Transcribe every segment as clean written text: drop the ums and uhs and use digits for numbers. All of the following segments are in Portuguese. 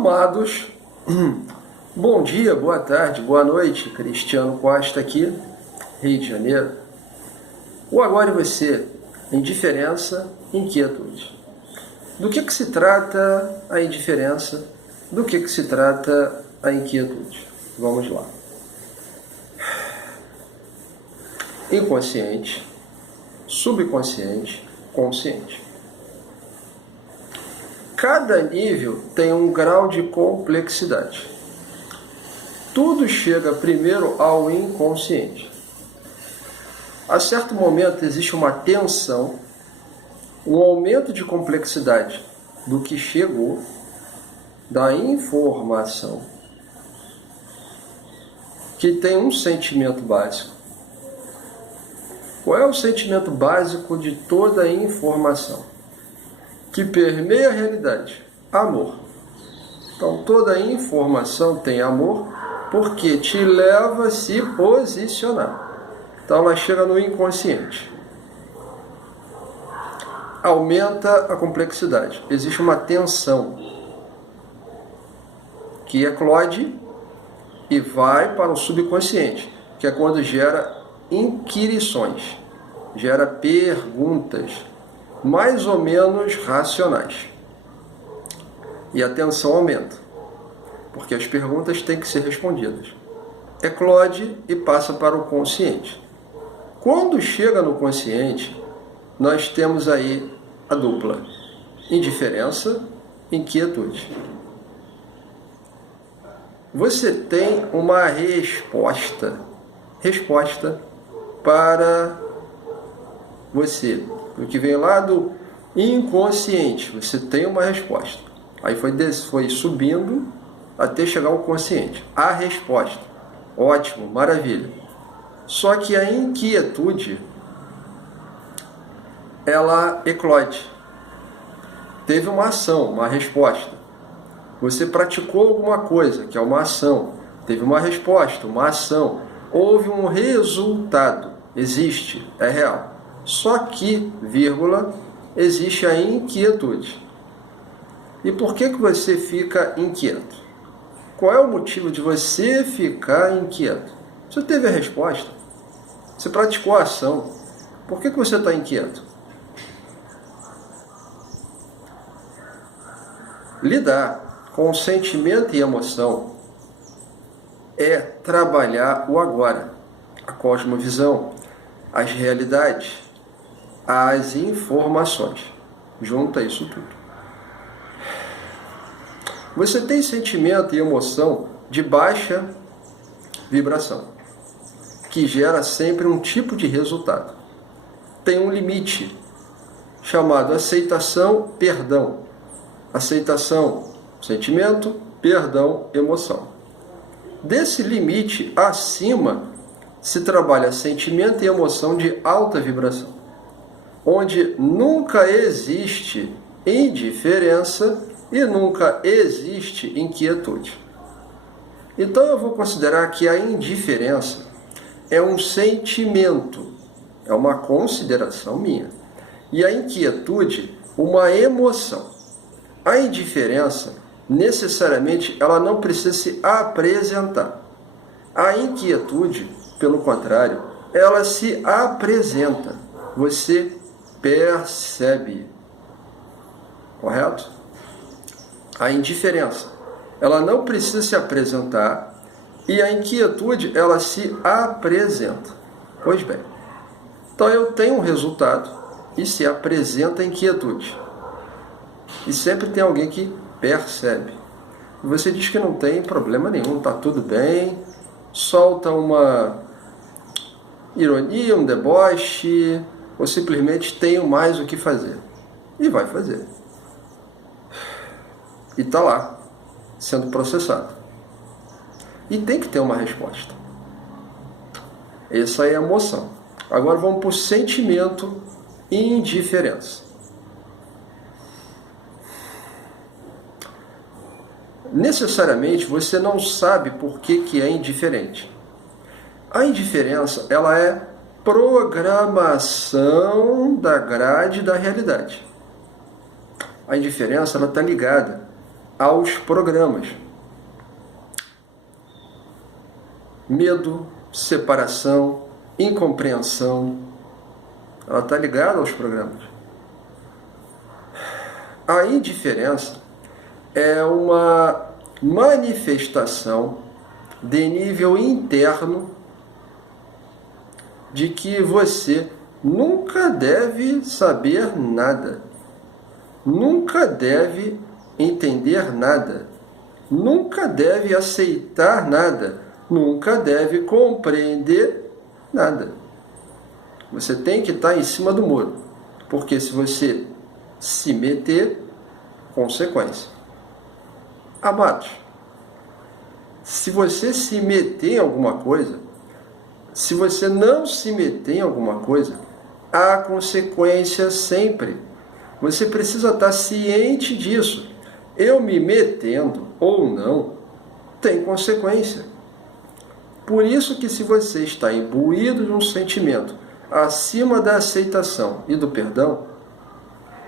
Amados, bom dia, boa tarde, boa noite. Cristiano Costa aqui, Rio de Janeiro. O Agora e Você, indiferença, inquietude. Do que se trata a indiferença? Do que se trata a inquietude? Vamos lá. Inconsciente, subconsciente, consciente. Cada nível tem um grau de complexidade. Tudo chega primeiro ao inconsciente. A certo momento existe uma tensão, um aumento de complexidade do que chegou, da informação, que tem um sentimento básico. Qual é o sentimento básico de toda a informação que permeia a realidade? Amor. Então, toda a informação tem amor porque te leva a se posicionar. Então, ela chega no inconsciente. Aumenta a complexidade. Existe uma tensão que eclode e vai para o subconsciente, que é quando gera inquirições, gera perguntas mais ou menos racionais. E a tensão aumenta, porque as perguntas têm que ser respondidas. Eclode e passa para o consciente. Quando chega no consciente, nós temos aí a dupla: indiferença, inquietude. Você tem uma resposta para você. O que vem lá do inconsciente, você tem uma resposta. Aí foi subindo até chegar ao consciente. A resposta. Ótimo, maravilha. Só que a inquietude, ela eclode. Teve uma ação, uma resposta. Você praticou alguma coisa, que é uma ação. Teve uma resposta, uma ação. Houve um resultado. Existe, é real. Só que, vírgula, existe a inquietude. E por que você fica inquieto? Qual é o motivo de você ficar inquieto? Você teve a resposta. Você praticou a ação. Por que você está inquieto? Lidar com sentimento e emoção é trabalhar o agora, a cosmovisão, as realidades, as informações. Junta isso tudo. Você tem sentimento e emoção de baixa vibração, que gera sempre um tipo de resultado. Tem um limite chamado aceitação, perdão. Aceitação, sentimento, perdão, emoção. Desse limite acima se trabalha sentimento e emoção de alta vibração, onde nunca existe indiferença e nunca existe inquietude. Então eu vou considerar que a indiferença é um sentimento, é uma consideração minha, e a inquietude uma emoção. A indiferença, necessariamente, ela não precisa se apresentar. A inquietude, pelo contrário, ela se apresenta. Você percebe. Correto? A indiferença, ela não precisa se apresentar, e a inquietude, ela se apresenta. Pois bem, então eu tenho um resultado e se apresenta a inquietude. E sempre tem alguém que percebe. E você diz que não tem problema nenhum, está tudo bem, solta uma ironia, um deboche, ou simplesmente tenho mais o que fazer. E vai fazer. E está lá, sendo processado. E tem que ter uma resposta. Essa é a emoção. Agora vamos para o sentimento e indiferença. Necessariamente você não sabe por que é indiferente. A indiferença, ela é programação da grade da realidade. A indiferença, ela está ligada aos programas. Medo, separação, incompreensão, ela está ligada aos programas. A indiferença é uma manifestação de nível interno de que você nunca deve saber nada, nunca deve entender nada, nunca deve aceitar nada, nunca deve compreender nada. Você tem que estar em cima do muro, porque se você se meter, consequência. Amados, se você se meter em alguma coisa, se você não se meter em alguma coisa, há consequência sempre. Você precisa estar ciente disso. Eu me metendo ou não, tem consequência. Por isso que se você está imbuído de um sentimento acima da aceitação e do perdão,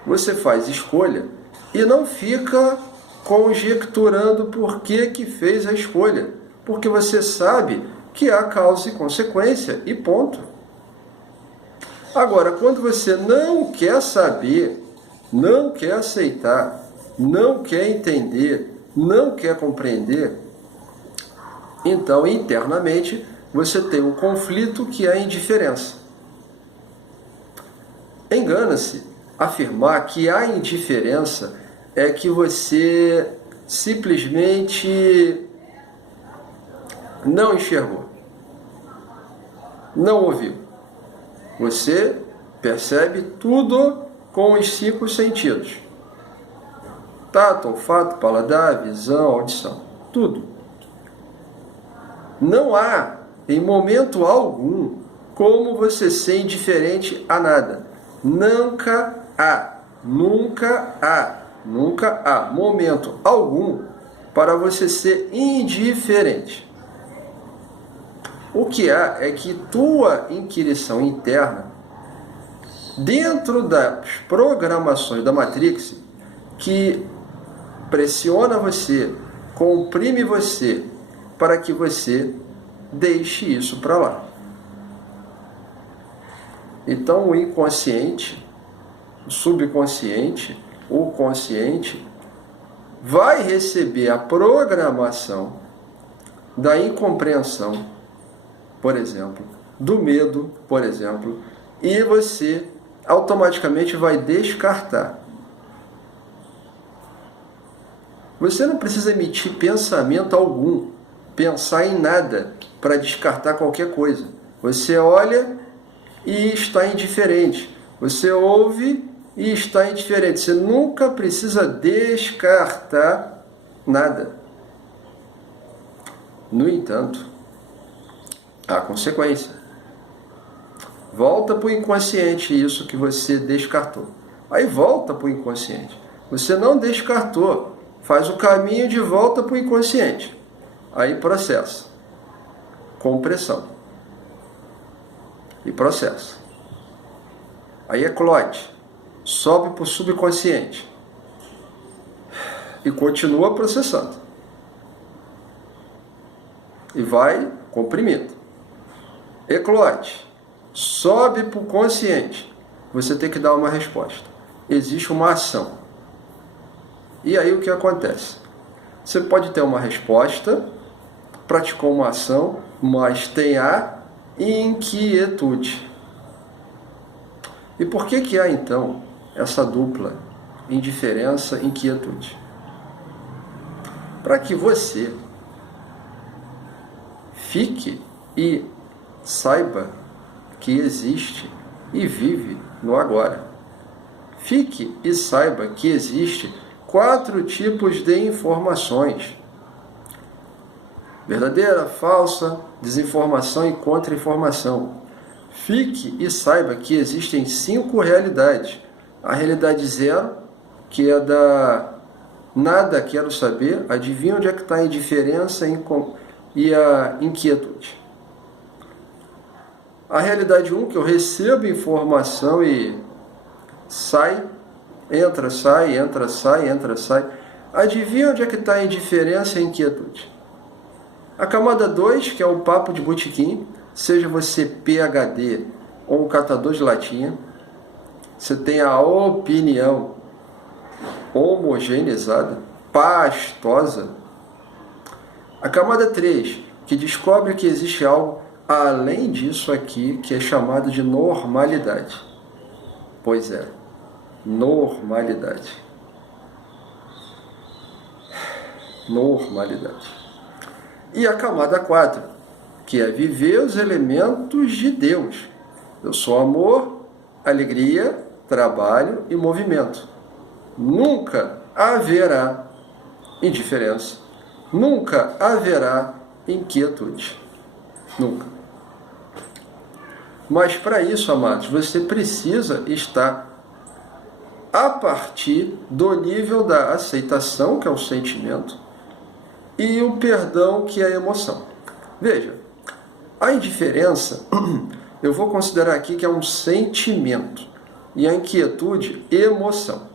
você faz escolha e não fica conjecturando por que fez a escolha, porque você sabe que há causa e consequência e ponto. Agora, quando você não quer saber, não quer aceitar, não quer entender, não quer compreender, então internamente você tem um conflito que é a indiferença. Engana-se afirmar que a indiferença é que você simplesmente não enxergou, não ouviu. Você percebe tudo com os 5 sentidos: tato, olfato, paladar, visão, audição, tudo. Não há, em momento algum, como você ser indiferente a nada. Nunca há, nunca há, nunca há momento algum para você ser indiferente. O que há é que tua inquirição interna, dentro das programações da Matrix, que pressiona você, comprime você, para que você deixe isso para lá. Então o inconsciente, o subconsciente, o consciente, vai receber a programação da incompreensão, por exemplo, do medo, por exemplo, e você automaticamente vai descartar. Você não precisa emitir pensamento algum, pensar em nada para descartar qualquer coisa. Você olha e está indiferente. Você ouve e está indiferente. Você nunca precisa descartar nada. No entanto, há consequência. Volta para o inconsciente isso que você descartou. Aí volta para o inconsciente. Você não descartou. Faz o caminho de volta para o inconsciente. Aí processa. Compressão. E processa. Aí eclode. Sobe para o subconsciente. E continua processando. E vai comprimindo. Eclode. Sobe para o consciente. Você tem que dar uma resposta. Existe uma ação. E aí o que acontece? Você pode ter uma resposta, praticou uma ação, mas tem a inquietude. E por que há então essa dupla indiferença e inquietude? Para que você fique e saiba que existe e vive no agora. Fique e saiba que existe 4 tipos de informações: verdadeira, falsa, desinformação e contra-informação. Fique e saiba que existem 5 realidades. A realidade 0, que é da nada quero saber, adivinha onde é que está a indiferença e a inquietude. A realidade 1, que eu recebo informação e sai, entra, sai, entra, sai, entra, sai. Adivinha onde é que está a indiferença e a inquietude? A camada 2, que é o papo de botequim, seja você PhD ou um catador de latinha, você tem a opinião homogeneizada, pastosa. A camada 3, que descobre que existe algo além disso aqui, que é chamado de normalidade. Pois é, normalidade. Normalidade. E a camada 4, que é viver os elementos de Deus. Eu sou amor, alegria, trabalho e movimento. Nunca haverá indiferença. Nunca haverá inquietude. Nunca. Mas para isso, amados, você precisa estar a partir do nível da aceitação, que é o sentimento, e o perdão, que é a emoção. Veja, a indiferença, eu vou considerar aqui que é um sentimento, e a inquietude, emoção.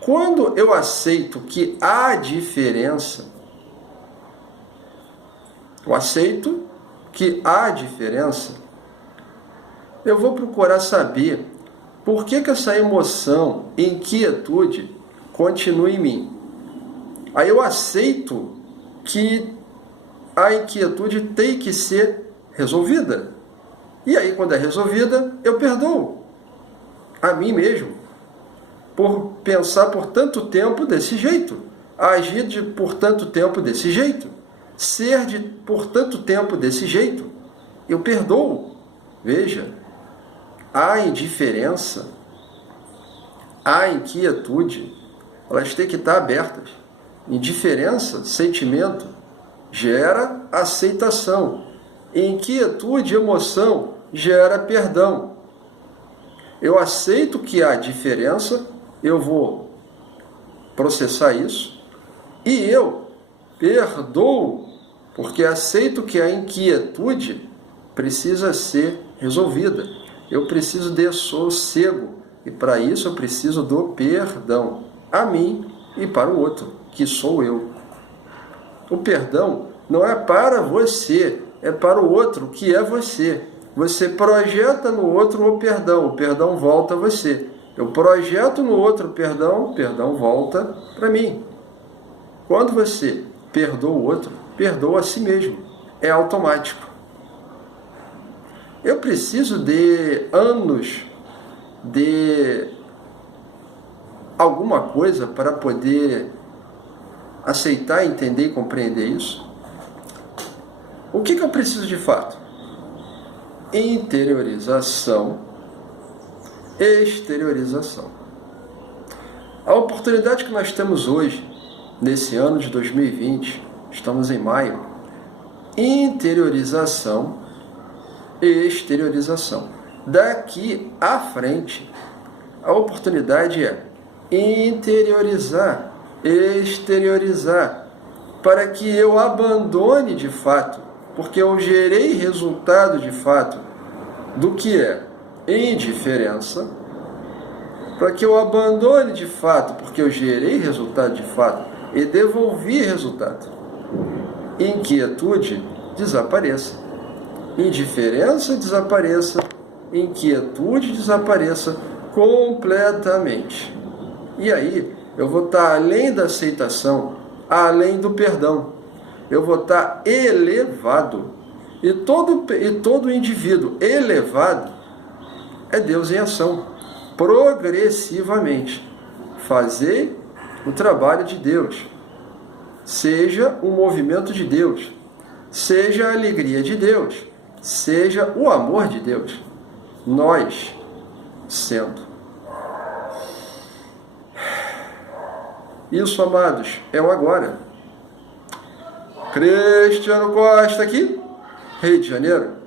Quando eu aceito que há diferença, eu aceito que há diferença, eu vou procurar saber por que essa emoção, inquietude, continua em mim. Aí eu aceito que a inquietude tem que ser resolvida. E aí, quando é resolvida, eu perdoo a mim mesmo por pensar por tanto tempo desse jeito, agir por tanto tempo desse jeito, ser por tanto tempo desse jeito. Eu perdoo. Veja, a indiferença, a inquietude, elas têm que estar abertas. Indiferença, sentimento, gera aceitação. Inquietude, emoção, gera perdão. Eu aceito que há diferença, eu vou processar isso, e eu perdoo, porque aceito que a inquietude precisa ser resolvida. Eu preciso de sossego, e para isso eu preciso do perdão, a mim e para o outro, que sou eu. O perdão não é para você, é para o outro, que é você. Você projeta no outro o perdão volta a você. Eu projeto no outro o perdão volta para mim. Quando você perdoa o outro, perdoa a si mesmo. É automático. Eu preciso de anos de alguma coisa para poder aceitar, entender e compreender isso? O que eu preciso de fato? Interiorização, exteriorização. A oportunidade que nós temos hoje, nesse ano de 2020, estamos em maio, interiorização e exteriorização. Daqui à frente, a oportunidade é interiorizar, exteriorizar, para que eu abandone de fato, porque eu gerei resultado de fato do que é indiferença, para que eu abandone de fato, porque eu gerei resultado de fato e devolvi resultado. Inquietude desapareça, indiferença desapareça, inquietude desapareça completamente. E aí eu vou estar além da aceitação, além do perdão. Eu vou estar elevado. E todo indivíduo elevado é Deus em ação. Progressivamente. Fazer o trabalho de Deus. Seja o movimento de Deus. Seja a alegria de Deus. Seja o amor de Deus. Nós sendo. Isso, amados, é o agora. Cristiano Costa aqui, Rio de Janeiro.